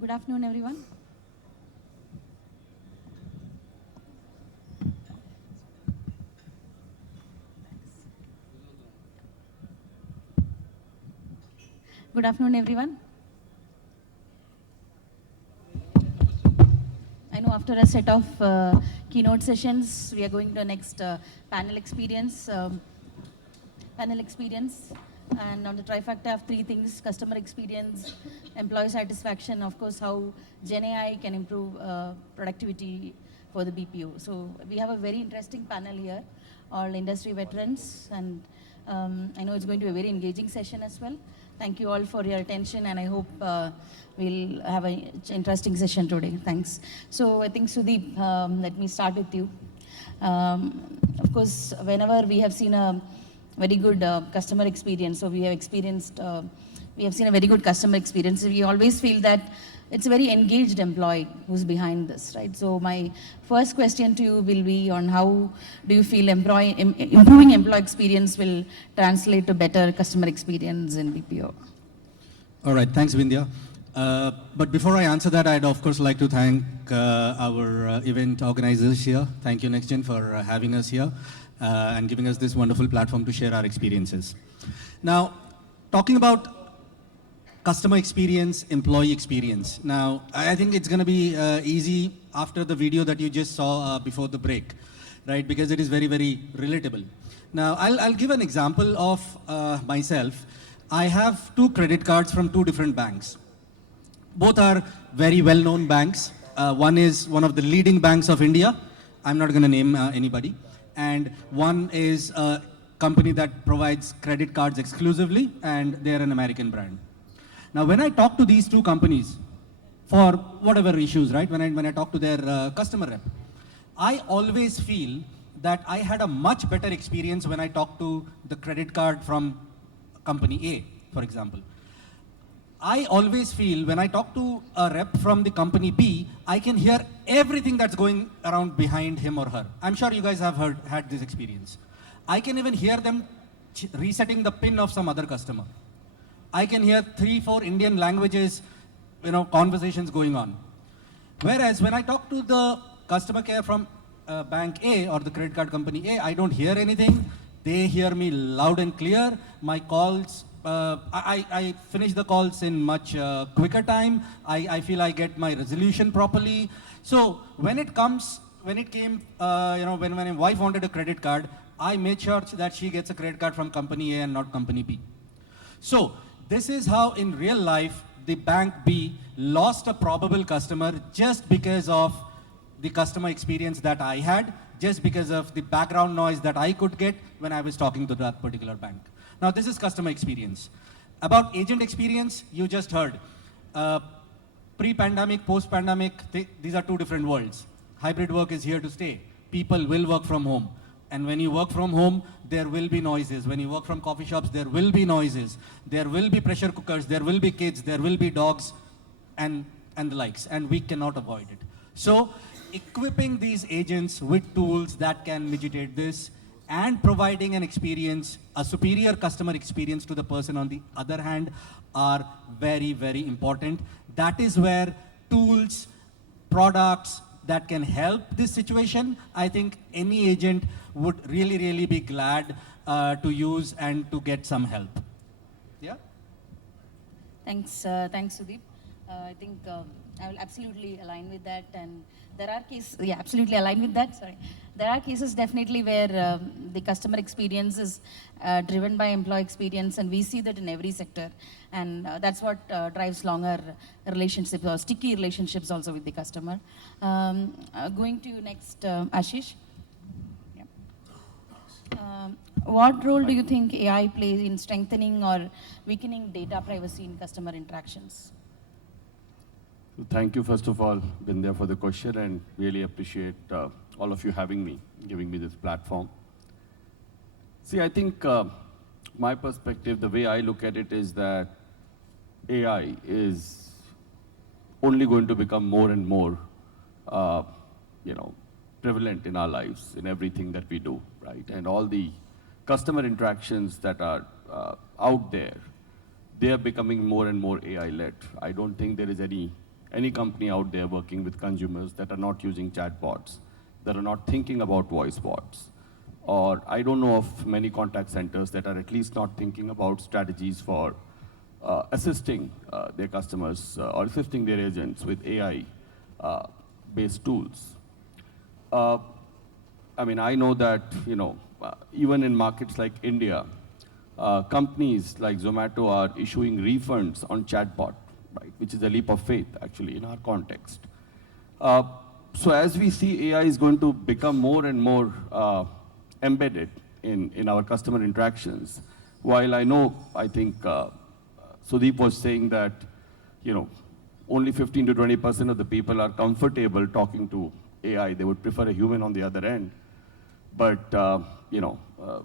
Good afternoon, everyone. Good afternoon, everyone. I know after a set of keynote sessions, we are going to the next panel experience. And on the trifecta of three things: customer experience, employee satisfaction, of course, how Gen AI can improve productivity for the BPO. So we have a very interesting panel here, all industry veterans, and I know it's going to be a very engaging session as well. Thank you all for your attention, and I hope we'll have an interesting session today. Thanks. So I think, Sudeep, let me start with you. Of course, whenever we have seen a very good customer experience, so we have seen a very good customer experience. We always feel that it's a very engaged employee who's behind this, right? So my first question to you will be on how do you feel improving employee experience will translate to better customer experience in BPO? All right, thanks, Vindhya. But before I answer that, I'd of course like to thank our event organizers here. Thank you, NextGen, for having us here and giving us this wonderful platform to share our experiences. Now, talking about customer experience, employee experience. Now, I think it's going to be easy after the video that you just saw before the break, right? Because it is very, very relatable. Now, I'll give an example of myself. I have 2 credit cards from 2 different banks. Both are very well-known banks. One is one of the leading banks of India. I'm not going to name anybody. And one is a company that provides credit cards exclusively, and they're an American brand. Now, when I talk to these 2 companies for whatever issues, right, when I talk to their customer rep, I always feel that I had a much better experience when I talk to the credit card from company A, for example. I always feel when I talk to a rep from the company B, I can hear everything that's going around behind him or her. I'm sure you guys have had this experience. I can even hear them resetting the pin of some other customer. I can hear 3, 4 Indian languages, conversations going on. Whereas when I talk to the customer care from bank A or the credit card company A, I don't hear anything. They hear me loud and clear. My calls, I finish the calls in much quicker time. I feel I get my resolution properly. So when my wife wanted a credit card, I made sure that she gets a credit card from company A and not company B. So this is how in real life, the bank B lost a probable customer just because of the customer experience that I had, just because of the background noise that I could get when I was talking to that particular bank. Now, this is customer experience. About agent experience, you just heard. Pre-pandemic, post-pandemic, these are 2 different worlds. Hybrid work is here to stay. People will work from home. And when you work from home, there will be noises. When you work from coffee shops, there will be noises. There will be pressure cookers, there will be kids, there will be dogs, and the likes. And we cannot avoid it. So, equipping these agents with tools that can mitigate this and providing an experience, a superior customer experience to the person on the other hand, are very, very important. That is where tools, products that can help this situation, I think any agent would really, really be glad to use and to get some help. Yeah? Thanks, Sudeep. I think I will absolutely align with that, and there are cases, absolutely align with that, sorry. There are cases definitely where the customer experience is driven by employee experience, and we see that in every sector, and that's what drives longer relationships or sticky relationships also with the customer. Going to next, Ashish. What role do you think AI plays in strengthening or weakening data privacy in customer interactions? Thank you, first of all, Vindhya, for the question, and really appreciate all of you having me, giving me this platform. See, I think my perspective, the way I look at it is that AI is only going to become more and more, prevalent in our lives, in everything that we do, right? And all the customer interactions that are out there, they are becoming more and more AI-led. I don't think there is any any company out there working with consumers that are not using chatbots, that are not thinking about voice bots. Or I don't know of many contact centers that are at least not thinking about strategies for assisting their customers or assisting their agents with AI-based tools. I mean, I know that, even in markets like India, companies like Zomato are issuing refunds on chatbot, right, which is a leap of faith, actually, in our context. So as we see AI is going to become more and more embedded in our customer interactions, while I think Sudeep was saying that, only 15 to 20% of the people are comfortable talking to AI. They would prefer a human on the other end. But,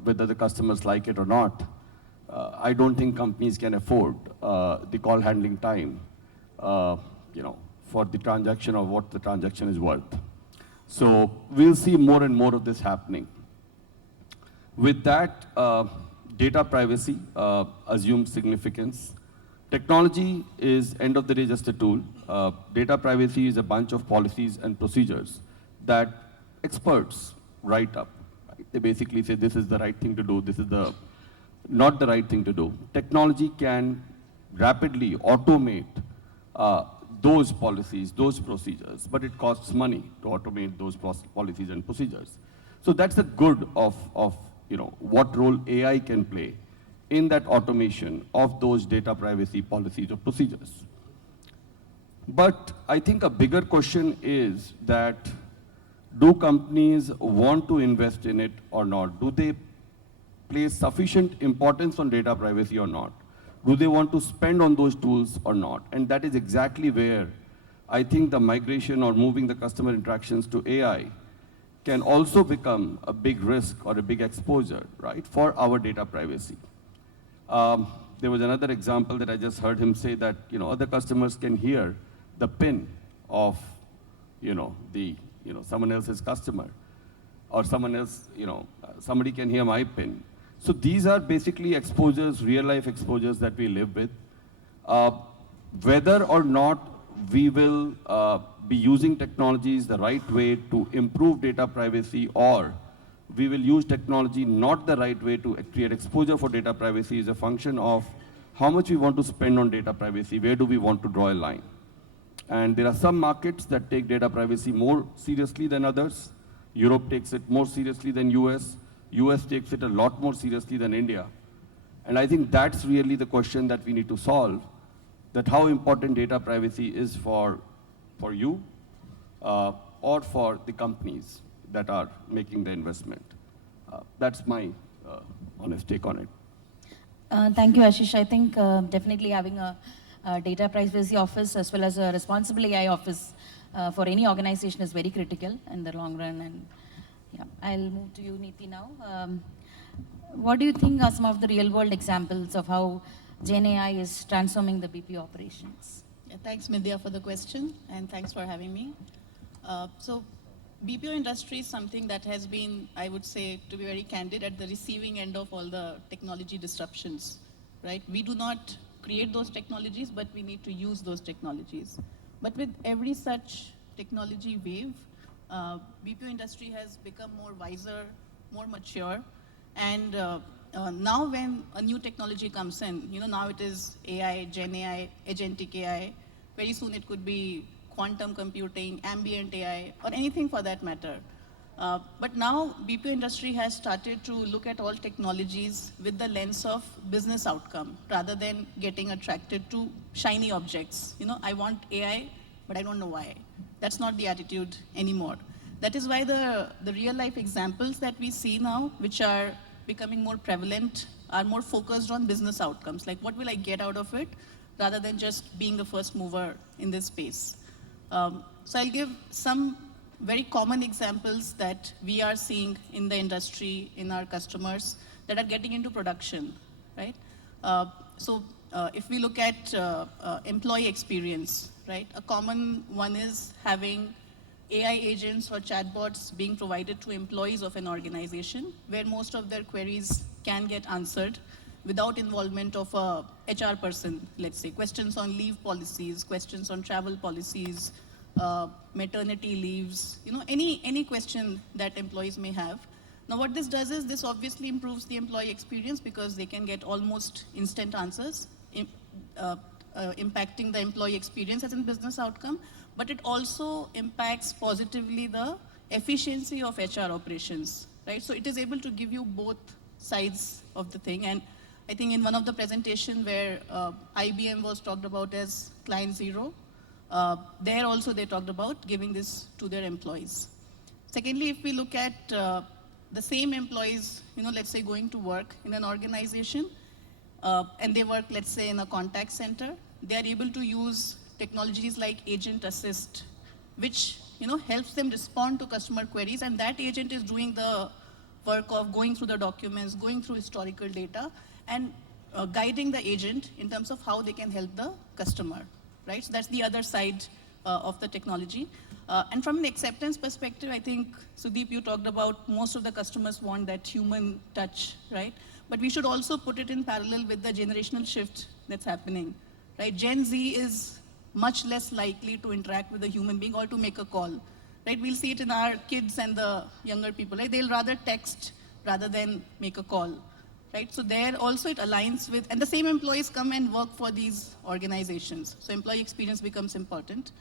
whether the customers like it or not, I don't think companies can afford the call handling time, for the transaction or what the transaction is worth. So we'll see more and more of this happening. With that, data privacy assumes significance. Technology is, end of the day, just a tool. Data privacy is a bunch of policies and procedures that experts write up. Right? They basically say this is the right thing to do, this is not the right thing to do. Technology can rapidly automate those policies, those procedures, but it costs money to automate those policies and procedures. So that's the good of what role AI can play in that automation of those data privacy policies or procedures. But I think a bigger question is that, do companies want to invest in it or not? Do they place sufficient importance on data privacy or not? Do they want to spend on those tools or not? And that is exactly where I think the migration or moving the customer interactions to AI can also become a big risk or a big exposure, right, for our data privacy. There was another example that I just heard him say that, other customers can hear the PIN of, someone else's customer, or someone else, somebody can hear my PIN. So these are basically exposures, real life exposures that we live with. Whether or not we will be using technologies the right way to improve data privacy, or we will use technology not the right way to create exposure for data privacy, is a function of how much we want to spend on data privacy, where do we want to draw a line. And there are some markets that take data privacy more seriously than others. Europe takes it more seriously than US. US takes it a lot more seriously than India. And I think that's really the question that we need to solve, that how important data privacy is for you or for the companies that are making the investment. That's my honest take on it. Thank you, Ashish. I think definitely having a data privacy office as well as a responsible AI office for any organization is very critical in the long run. And yeah, I'll move to you, Neeti, now. What do you think are some of the real-world examples of how Gen AI is transforming the BPO operations? Yeah, thanks, Midya, for the question, and thanks for having me. So BPO industry is something that has been, I would say, to be very candid, at the receiving end of all the technology disruptions, right? We do not create those technologies, but we need to use those technologies. But with every such technology wave, BPO industry has become more wiser, more mature, and now when a new technology comes in, now it is AI, Gen AI, agentic AI, very soon it could be quantum computing, ambient AI, or anything for that matter. But now BPO industry has started to look at all technologies with the lens of business outcome, rather than getting attracted to shiny objects. I want AI, but I don't know why. That's not the attitude anymore. That is why the real life examples that we see now, which are becoming more prevalent, are more focused on business outcomes. Like, what will I get out of it, rather than just being the first mover in this space. So I'll give some very common examples that we are seeing in the industry, in our customers, that are getting into production, right? So if we look at employee experience, right? A common one is having AI agents or chatbots being provided to employees of an organization, where most of their queries can get answered without involvement of a HR person, let's say, questions on leave policies, questions on travel policies, maternity leaves, any question that employees may have. Now what this does is this obviously improves the employee experience because they can get almost instant answers, impacting the employee experience as a business outcome, but it also impacts positively the efficiency of HR operations, right? So it is able to give you both sides of the thing. And I think in one of the presentation where IBM was talked about as client zero, there also they talked about giving this to their employees. Secondly, if we look at the same employees, let's say going to work in an organization, and they work, let's say, in a contact center, they are able to use technologies like Agent Assist, which helps them respond to customer queries, and that agent is doing the work of going through the documents, going through historical data, and guiding the agent in terms of how they can help the customer, right? So that's the other side of the technology. And from an acceptance perspective, I think, Sudeep, you talked about most of the customers want that human touch, right? But we should also put it in parallel with the generational shift that's happening, right? Gen Z is much less likely to interact with a human being or to make a call, right? We'll see it in our kids and the younger people, right? They'll rather text rather than make a call, right? So there also it aligns with, and the same employees come and work for these organizations. So employee experience becomes important.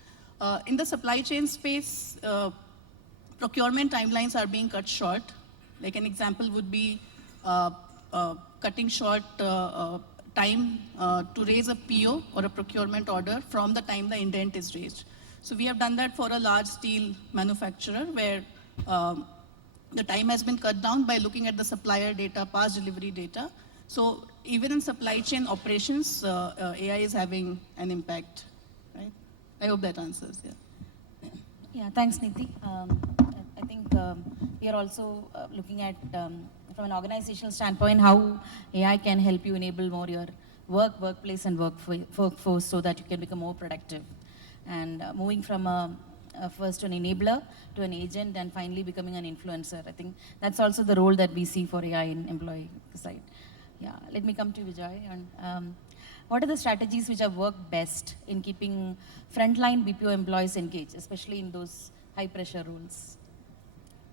In the supply chain space, procurement timelines are being cut short. Like an example would be cutting short time to raise a PO or a procurement order from the time the indent is raised. So we have done that for a large steel manufacturer where the time has been cut down by looking at the supplier data, past delivery data. So even in supply chain operations, AI is having an impact, right? I hope that answers, yeah. Yeah, thanks, Niti. I think we are also looking at, from an organizational standpoint, how AI can help you enable more your workplace and workforce so that you can become more productive. And moving from first an enabler to an agent and finally becoming an influencer. I think that's also the role that we see for AI in employee side. Yeah, let me come to Vijay. And, what are the strategies which have worked best in keeping frontline BPO employees engaged, especially in those high-pressure roles?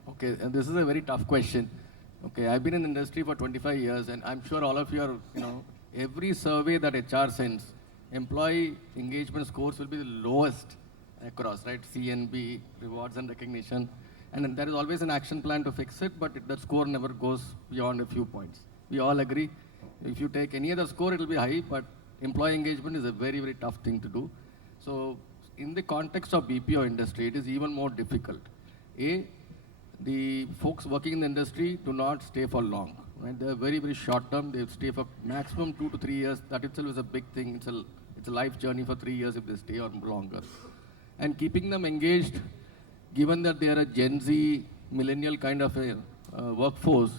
Okay, and this is a very tough question. Okay, I've been in the industry for 25 years, and I'm sure all of you are, every survey that HR sends, employee engagement scores will be the lowest across, right? CNB, rewards and recognition. And then there is always an action plan to fix it, but the score never goes beyond a few points. We all agree. If you take any other score, it will be high, but employee engagement is a very, very tough thing to do. So in the context of BPO industry, it is even more difficult. The folks working in the industry do not stay for long, right? They're very, very short term. They stay for maximum 2 to 3 years. That itself is a big thing. It's a life journey for 3 years if they stay or longer. And keeping them engaged, given that they are a Gen Z, millennial kind of a workforce,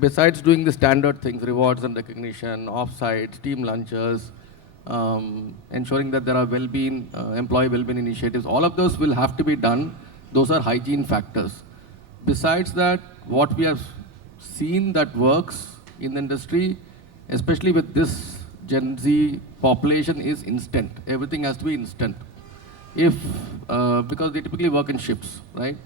besides doing the standard things, rewards and recognition, offsites, team lunches, ensuring that there are well-being, employee well-being initiatives, all of those will have to be done. Those are hygiene factors. Besides that, what we have seen that works in the industry, especially with this Gen Z population, is instant. Everything has to be instant. Because they typically work in shifts, right?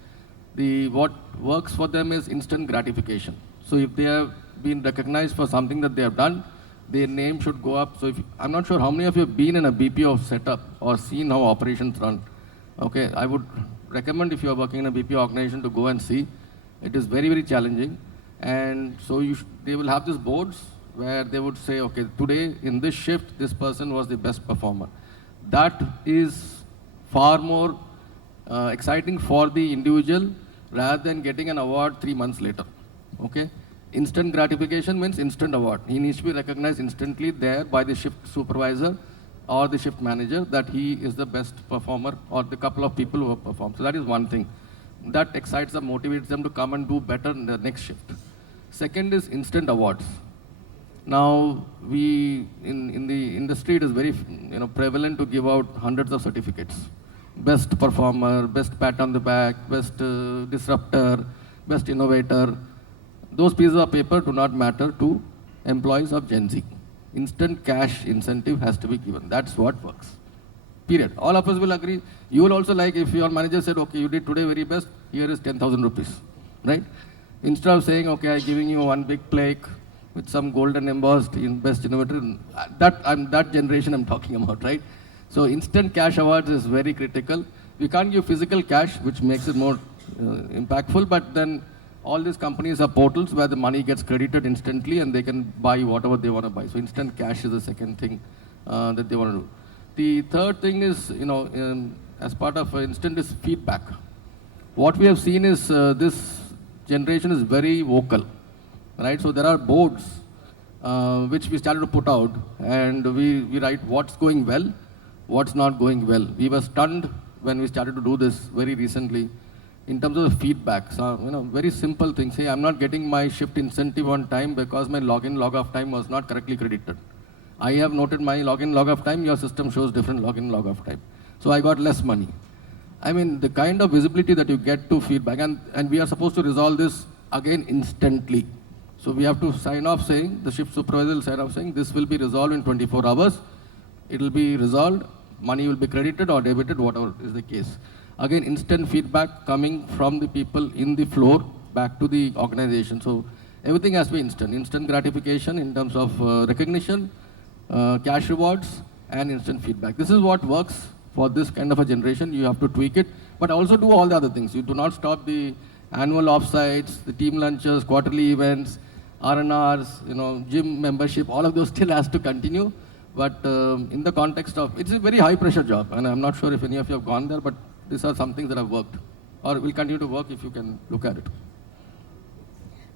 What works for them is instant gratification. So if they have been recognized for something that they have done, their name should go up. So I'm not sure how many of you have been in a BPO setup or seen how operations run. Okay, I would recommend if you are working in a BPO organization to go and see. It is very, very challenging. And so they will have these boards where they would say, okay, today in this shift, this person was the best performer. That is far more exciting for the individual rather than getting an award 3 months later. Okay? Instant gratification means instant award. He needs to be recognized instantly there by the shift supervisor or the shift manager that he is the best performer or the couple of people who have performed. So that is one thing. That excites them, motivates them to come and do better in the next shift. Second is instant awards. Now, in the industry, it is very prevalent to give out hundreds of certificates. Best performer, best pat on the back, best disruptor, best innovator. Those pieces of paper do not matter to employees of Gen Z. Instant cash incentive has to be given. That's what works. Period. All of us will agree. You will also like if your manager said, okay, you did today very best, here is 10,000 rupees, right? Instead of saying, okay, I'm giving you one big plaque with some golden embossed in best innovator, that generation I'm talking about, right? So instant cash awards is very critical. We can't give physical cash, which makes it more impactful, but then all these companies are portals where the money gets credited instantly and they can buy whatever they want to buy. So instant cash is the second thing that they want to do. The third thing is, as part of instant is feedback. What we have seen is this generation is very vocal, right? So there are boards which we started to put out, and we write what's going well, what's not going well. We were stunned when we started to do this very recently in terms of the feedback. So, very simple things. Hey, I'm not getting my shift incentive on time because my login, log off time was not correctly credited. I have noted my login, log off time, your system shows different login, log off time. So I got less money. I mean, the kind of visibility that you get to feedback, and we are supposed to resolve this again instantly. So we have to sign off saying, the shift supervisor will sign off saying, this will be resolved in 24 hours. It will be resolved, money will be credited or debited, whatever is the case. Again, instant feedback coming from the people in the floor back to the organization. So everything has to be instant. Instant gratification in terms of recognition, cash rewards, and instant feedback. This is what works for this kind of a generation. You have to tweak it, but also do all the other things. You do not stop the annual offsites, the team lunches, quarterly events, R&Rs, gym membership, all of those still has to continue. But in the context of, it's a very high pressure job, and I'm not sure if any of you have gone there, but these are some things that have worked, or will continue to work if you can look at it.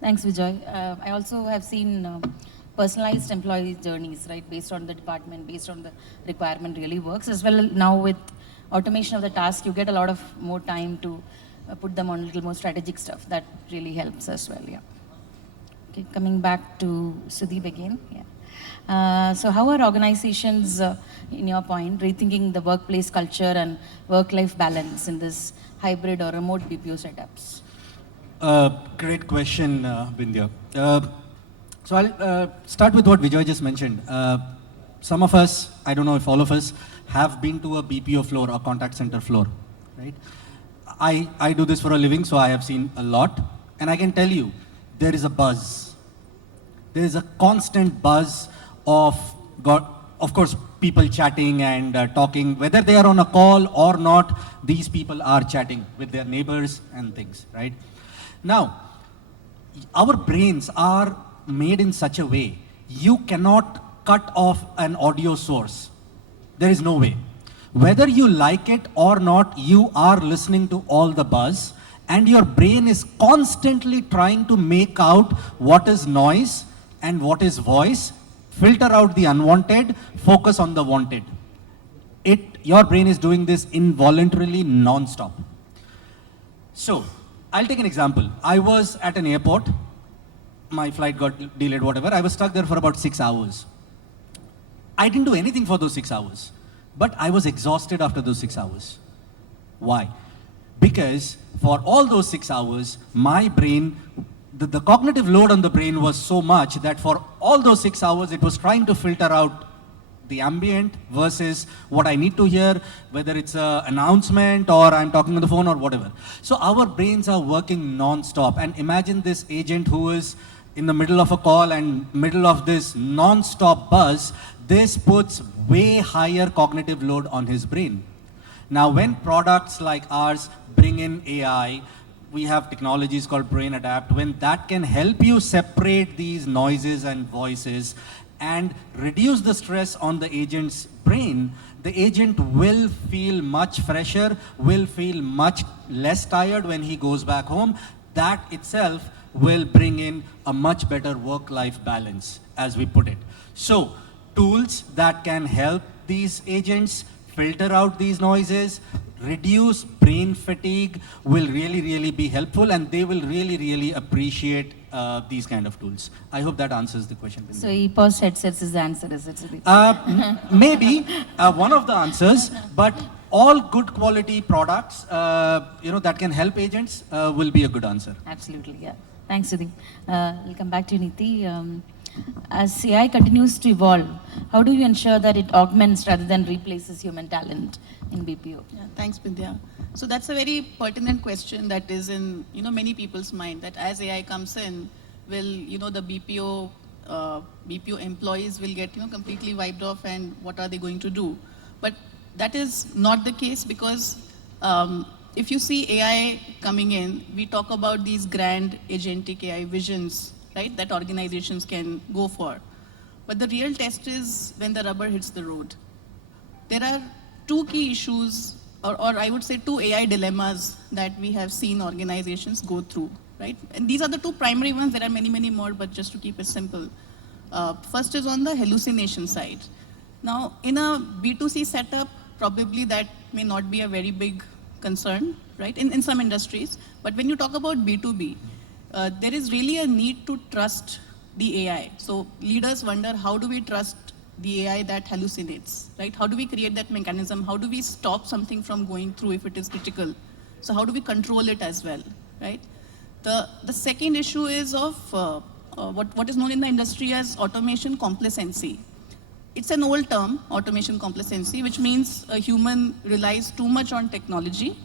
Thanks, Vijay. I also have seen personalized employee journeys, right, based on the department, based on the requirement really works. As well, now with automation of the task, you get a lot of more time to put them on a little more strategic stuff. That really helps as well, yeah. Okay, coming back to Sudeep again, yeah. So how are organizations, in your point, rethinking the workplace culture and work-life balance in this hybrid or remote BPO setups? Great question, Vindhya. So I'll start with what Vijay just mentioned. Some of us, I don't know if all of us, have been to a BPO floor or contact center floor, right? I do this for a living, so I have seen a lot. And I can tell you, there is a buzz. There is a constant buzz of course, people chatting and talking. Whether they are on a call or not, these people are chatting with their neighbors and things, right? Now, our brains are made in such a way, you cannot cut off an audio source. There is no way. Whether you like it or not, you are listening to all the buzz, and your brain is constantly trying to make out what is noise and what is voice, filter out the unwanted, focus on the wanted. Your brain is doing this involuntarily, non-stop. So, I'll take an example. I was at an airport, my flight got delayed, whatever. I was stuck there for about 6 hours. I didn't do anything for those 6 hours, but I was exhausted after those 6 hours. Why? Because for all those 6 hours, my brain, the cognitive load on the brain was so much that for all those 6 hours, it was trying to filter out the ambient versus what I need to hear, whether it's an announcement or I'm talking on the phone or whatever. So our brains are working non-stop. And imagine this agent who is in the middle of a call and middle of this non-stop buzz. This puts way higher cognitive load on his brain. Now, when products like ours bring in AI, we have technologies called Brain Adapt, when that can help you separate these noises and voices and reduce the stress on the agent's brain, the agent will feel much fresher, will feel much less tired when he goes back home. That itself will bring in a much better work-life balance, as we put it. So, tools that can help these agents filter out these noises, reduce brain fatigue will really, really be helpful, and they will really, really appreciate these kind of tools. I hope that answers the question. So EPOS headsets is the answer, is it, Sudeep? Maybe one of the answers, but all good quality products, that can help agents will be a good answer. Absolutely, yeah. Thanks, Sudeep. We'll come back to you, Neeti. As AI continues to evolve, how do you ensure that it augments rather than replaces human talent in BPO? Yeah, thanks, Bindya. So that's a very pertinent question that is in many people's mind. That as AI comes in, will the BPO employees will get completely wiped off, and what are they going to do? But that is not the case, because if you see AI coming in, we talk about these grand agentic AI visions, right? That organizations can go for. But the real test is when the rubber hits the road. There are two key issues, or I would say two AI dilemmas that we have seen organizations go through, right? And these are the two primary ones. There are many, many more, but just to keep it simple. First is on the hallucination side. Now, in a B2C setup, probably that may not be a very big concern, right, in some industries. But when you talk about B2B, there is really a need to trust the AI. So leaders wonder, how do we trust the AI that hallucinates, right? How do we create that mechanism? How do we stop something from going through if it is critical? So how do we control it as well, right? The second issue is of what is known in the industry as automation complacency. It's an old term, automation complacency, which means a human relies too much on technology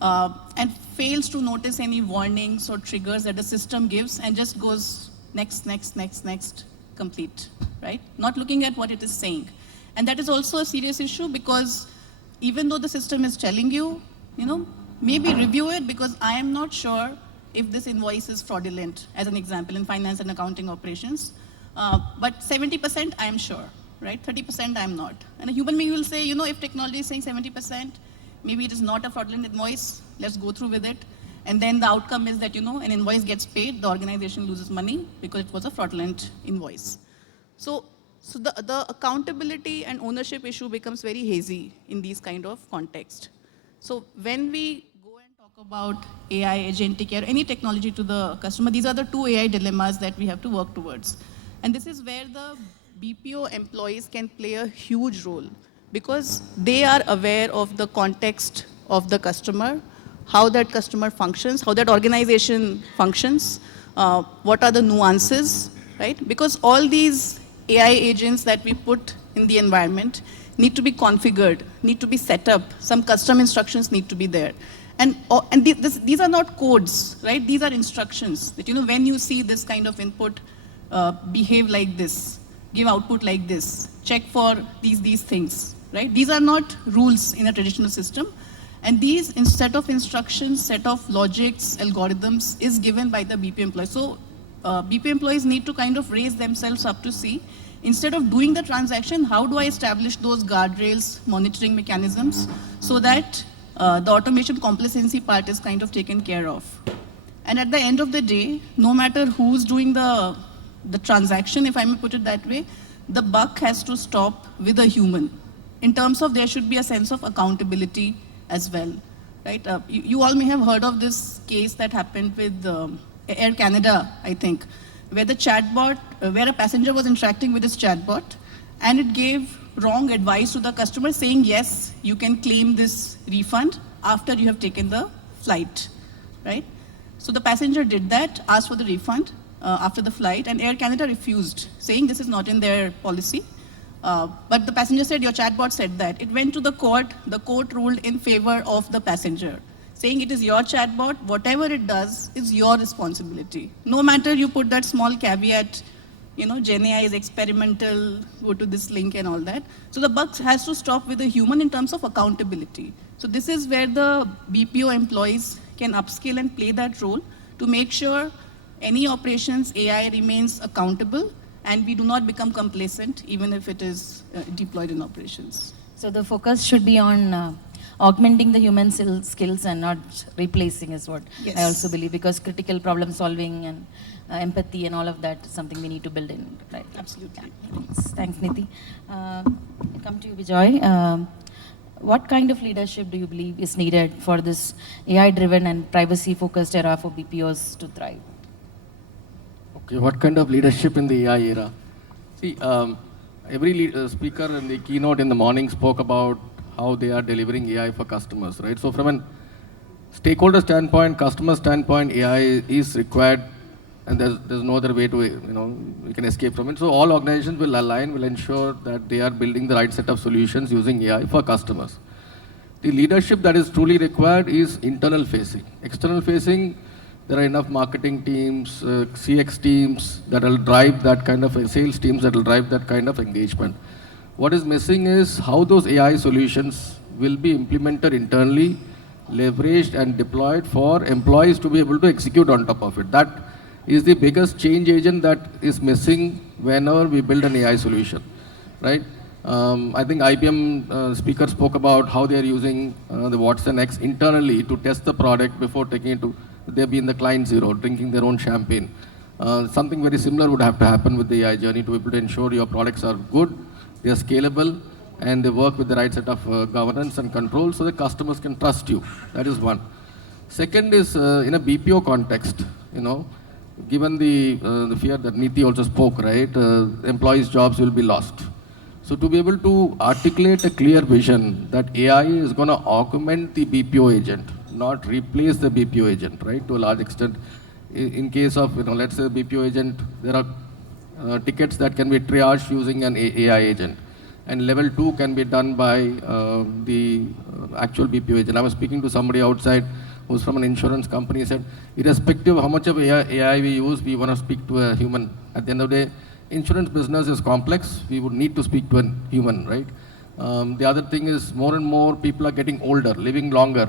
and fails to notice any warnings or triggers that the system gives, and just goes next, next, next, next, complete, right? Not looking at what it is saying. And that is also a serious issue, because even though the system is telling you, maybe review it, because I am not sure if this invoice is fraudulent, as an example, in finance and accounting operations. But 70% I am sure, right? 30% I am not. And a human being will say, if technology is saying 70%, maybe it is not a fraudulent invoice, let's go through with it. And then the outcome is that, an invoice gets paid, the organization loses money because it was a fraudulent invoice. So the accountability and ownership issue becomes very hazy in these kind of context. So when we go and talk about AI, agentic AI, any technology to the customer, these are the two AI dilemmas that we have to work towards. And this is where the BPO employees can play a huge role, because they are aware of the context of the customer, how that customer functions, how that organization functions, what are the nuances, right? Because all these AI agents that we put in the environment need to be configured, need to be set up, some custom instructions need to be there. And these are not codes, right? These are instructions that, when you see this kind of input, behave like this, give output like this, check for these things, right? These are not rules in a traditional system. And these set of instructions, set of logics, algorithms is given by the BPO employees. So BPO employees need to kind of raise themselves up to see, instead of doing the transaction, how do I establish those guardrails, monitoring mechanisms, so that the automation complacency part is kind of taken care of. And at the end of the day, no matter who's doing the transaction, if I may put it that way, the buck has to stop with a human. In terms of, there should be a sense of accountability as well, right? You all may have heard of this case that happened with Air Canada, I think, where the chatbot, where a passenger was interacting with this chatbot, and it gave wrong advice to the customer, saying, yes, you can claim this refund after you have taken the flight, right? So the passenger did that, asked for the refund after the flight, and Air Canada refused, saying this is not in their policy. But the passenger said, your chatbot said that. It went to the court ruled in favor of the passenger, saying it is your chatbot, whatever it does is your responsibility. No matter you put that small caveat, GenAI is experimental, go to this link and all that. So the buck has to stop with the human in terms of accountability. So this is where the BPO employees can upskill and play that role to make sure any operations AI remains accountable, and we do not become complacent even if it is deployed in operations. So the focus should be on augmenting the human skills and not replacing, is what Yes. I also believe, because critical problem solving and empathy and all of that is something we need to build in, right? Absolutely. Thanks Niti. Come to you, Bijoy. What kind of leadership do you believe is needed for this AI-driven and privacy-focused era for BPOs to thrive? Okay, what kind of leadership in the AI era? See, every speaker in the keynote in the morning spoke about how they are delivering AI for customers, right? So from a stakeholder standpoint, customer standpoint, AI is required and there's no other way to, we can escape from it. So all organizations will align, will ensure that they are building the right set of solutions using AI for customers. The leadership that is truly required is internal facing. External facing, there are enough marketing teams, CX teams that will drive that kind of, sales teams that will drive that kind of engagement. What is missing is how those AI solutions will be implemented internally, leveraged and deployed for employees to be able to execute on top of it. That is the biggest change agent that is missing whenever we build an AI solution, right? I think IBM speaker spoke about how they are using the Watson X internally to test the product before taking it to, they'll be in the client zero, drinking their own champagne. Something very similar would have to happen with the AI journey to be able to ensure your products are good, they are scalable, and they work with the right set of governance and control so the customers can trust you. That is one. Second is in a BPO context, given the fear that Niti also spoke, right? Employees' jobs will be lost. So to be able to articulate a clear vision that AI is going to augment the BPO agent, not replace the BPO agent, right? To a large extent, in case of, let's say BPO agent, there are tickets that can be triaged using an AI agent. And level 2 can be done by the actual BPO agent. I was speaking to somebody outside who's from an insurance company. He said, irrespective of how much of AI we use, we want to speak to a human. At the end of the day, insurance business is complex. We would need to speak to a human, right? The other thing is more and more people are getting older, living longer.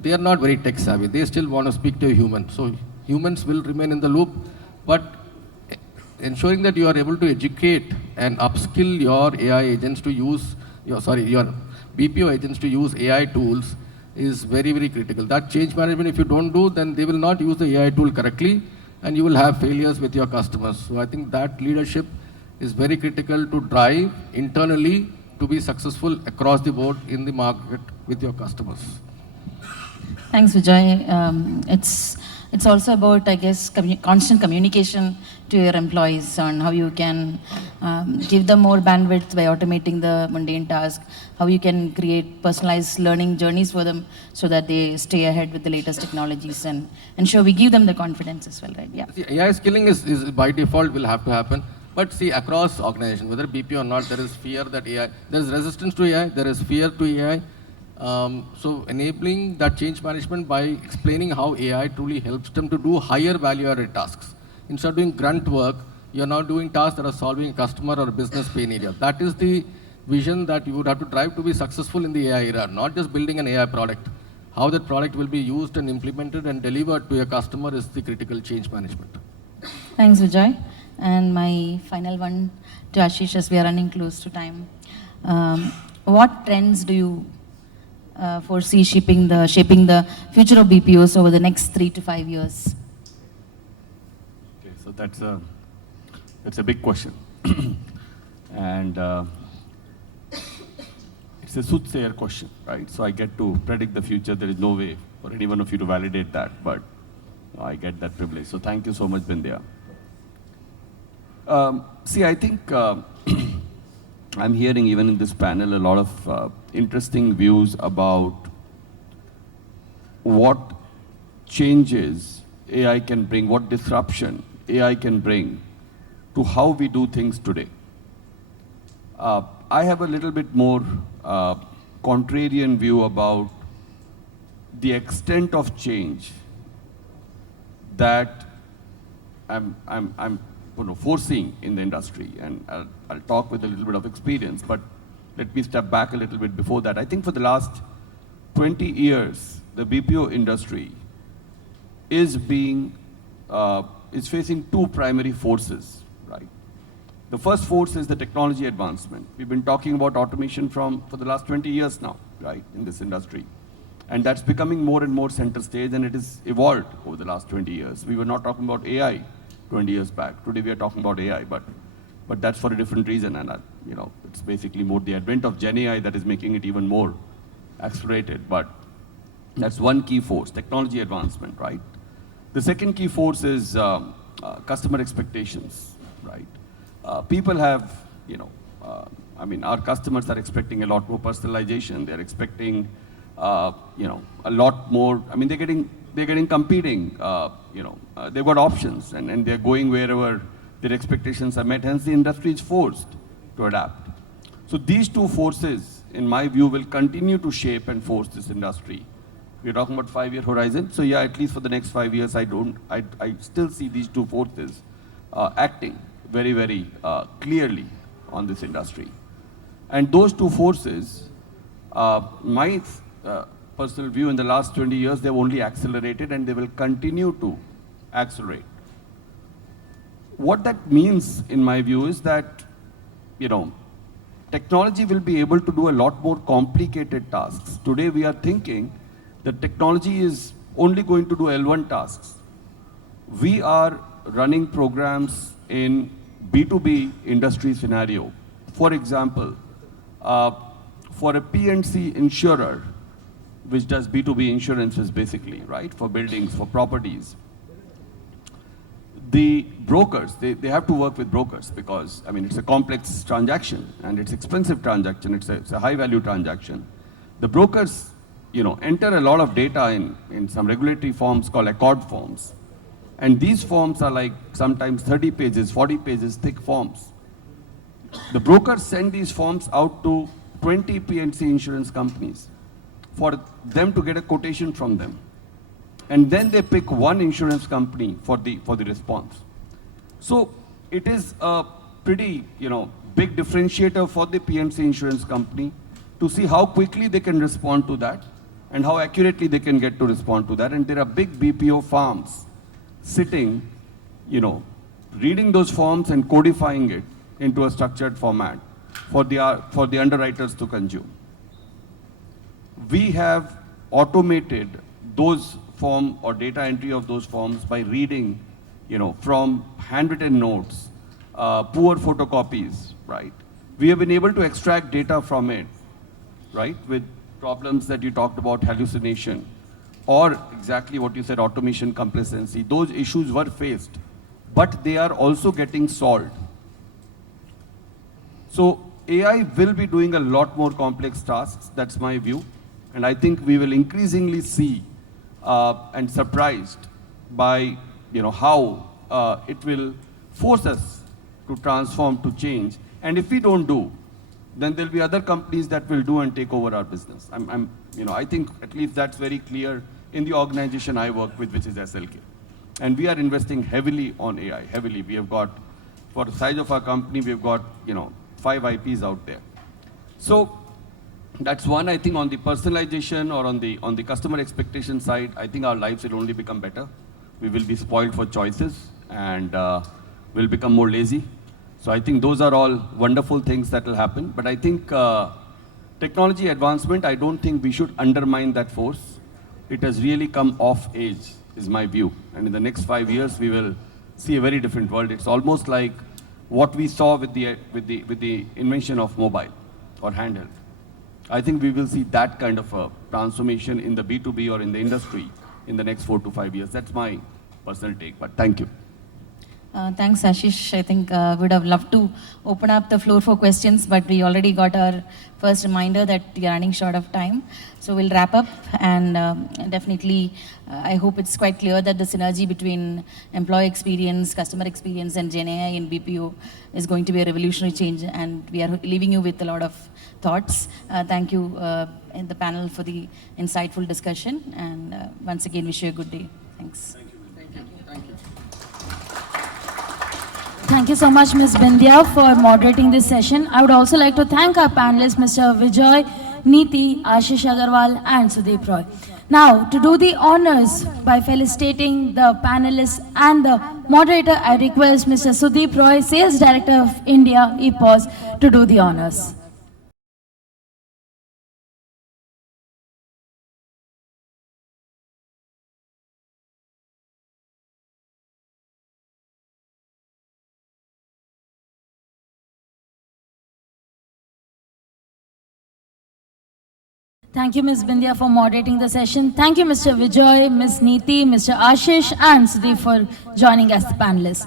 They are not very tech savvy. They still want to speak to a human. So humans will remain in the loop, but ensuring that you are able to educate and upskill your AI agents to use, your BPO agents to use AI tools is very, very critical. That change management, if you don't do, then they will not use the AI tool correctly, and you will have failures with your customers. So I think that leadership is very critical to drive internally to be successful across the board in the market with your customers. Thanks, Vijay. It's also about, I guess, constant communication to your employees on how you can give them more bandwidth by automating the mundane task, how you can create personalized learning journeys for them so that they stay ahead with the latest technologies and ensure we give them the confidence as well, right? Yeah. See, AI skilling is by default will have to happen. But see, across organizations, whether BPO or not, there is fear that AI, there is resistance to AI, there is fear to AI. So enabling that change management by explaining how AI truly helps them to do higher value-added tasks. Instead of doing grunt work, you're now doing tasks that are solving a customer or a business pain area. That is the vision that you would have to drive to be successful in the AI era, not just building an AI product. How that product will be used and implemented and delivered to your customer is the critical change management. Thanks, Vijay. And my final one to Ashish, as we are running close to time. What trends do you foresee shaping the future of BPOs over the next 3 to 5 years? Okay, so that's a big question. And it's a soothsayer question, right? So I get to predict the future. There is no way for any one of you to validate that, but I get that privilege. So thank you so much, Bindya. See, I think I'm hearing even in this panel a lot of interesting views about what changes AI can bring, what disruption AI can bring to how we do things today. I have a little bit more contrarian view about the extent of change that I'm foreseeing in the industry, and I'll talk with a little bit of experience, but let me step back a little bit before that. I think for the last 20 years, the BPO industry is facing two primary forces, right? The first force is the technology advancement. We've been talking about automation for the last 20 years now, right, in this industry. And that's becoming more and more center stage, and it has evolved over the last 20 years. We were not talking about AI 20 years back. Today we are talking about AI, but that's for a different reason, and it's basically more the advent of Gen AI that is making it even more accelerated. But that's one key force, technology advancement, right? The second key force is customer expectations, right? People have, our customers are expecting a lot more personalization. They're expecting, a lot more. They're getting they're getting competing, they've got options and they're going wherever their expectations are met. Hence, the industry is forced to adapt. So these two forces, in my view, will continue to shape and force this industry. We're talking about 5-year horizon. So yeah, at least for the next 5 years, I still see these two forces acting very, very clearly on this industry. And those two forces, my personal view, in the last 20 years, they've only accelerated and they will continue to accelerate. What that means, in my view, is that, technology will be able to do a lot more complicated tasks. Today, we are thinking that technology is only going to do L1 tasks. We are running programs in B2B industry scenario. For example, for a P&C insurer, which does B2B insurances basically, right, for buildings, for properties, the brokers, they have to work with brokers because, it's a complex transaction and it's expensive transaction, it's a high value transaction. The brokers, enter a lot of data in some regulatory forms called accord forms. And these forms are like sometimes 30 pages, 40 pages thick forms. The brokers send these forms out to 20 P&C insurance companies for them to get a quotation from them. And then they pick one insurance company for the response. So it is a pretty, big differentiator for the P&C insurance company to see how quickly they can respond to that and how accurately they can get to respond to that. And there are big BPO farms sitting, reading those forms and codifying it into a structured format for the underwriters to consume. We have automated those form or data entry of those forms by reading, from handwritten notes, poor photocopies, right? We have been able to extract data from it, right? With problems that you talked about, hallucination, or exactly what you said, automation complacency. Those issues were faced, but they are also getting solved. So AI will be doing a lot more complex tasks, that's my view. And I think we will increasingly see and surprised by how it will force us to transform, to change. And if we don't do, then there'll be other companies that will do and take over our business. I think at least that's very clear in the organization I work with, which is SLK. And we are investing heavily on AI, heavily. We have got, for the size of our company, we've got 5 IPs out there. So that's one. I think on the personalization or on the customer expectation side, I think our lives will only become better. We will be spoiled for choices and will become more lazy. So I think those are all wonderful things that will happen. But I think technology advancement, I don't think we should undermine that force. It has really come off age, is my view. And in the next 5 years, we will see a very different world. It's almost like what we saw with the invention of mobile or handheld. I think we will see that kind of a transformation in the B2B or in the industry in the next 4 to 5 years. That's my personal take, but thank you. Thanks, Ashish. I think we'd have loved to open up the floor for questions, but we already got our first reminder that we are running short of time. So we'll wrap up, and definitely, I hope it's quite clear that the synergy between employee experience, customer experience, and GenAI in BPO is going to be a revolutionary change, and we are leaving you with a lot of thoughts. Thank you in the panel for the insightful discussion, and once again, wish you a good day. Thanks. Thank you so much, Ms. Bindya, for moderating this session. I would also like to thank our panelists, Mr. Vijay, Neeti, Ashish Agarwal, and Sudeep Roy. Now, to do the honors by felicitating the panelists and the moderator, I request Mr. Sudeep Roy, Sales Director of India, EPOS, to do the honors. Thank you, Ms. Bindya, for moderating the session. Thank you, Mr. Vijay, Ms. Neeti, Mr. Ashish, and Sudeep for joining as the panelists.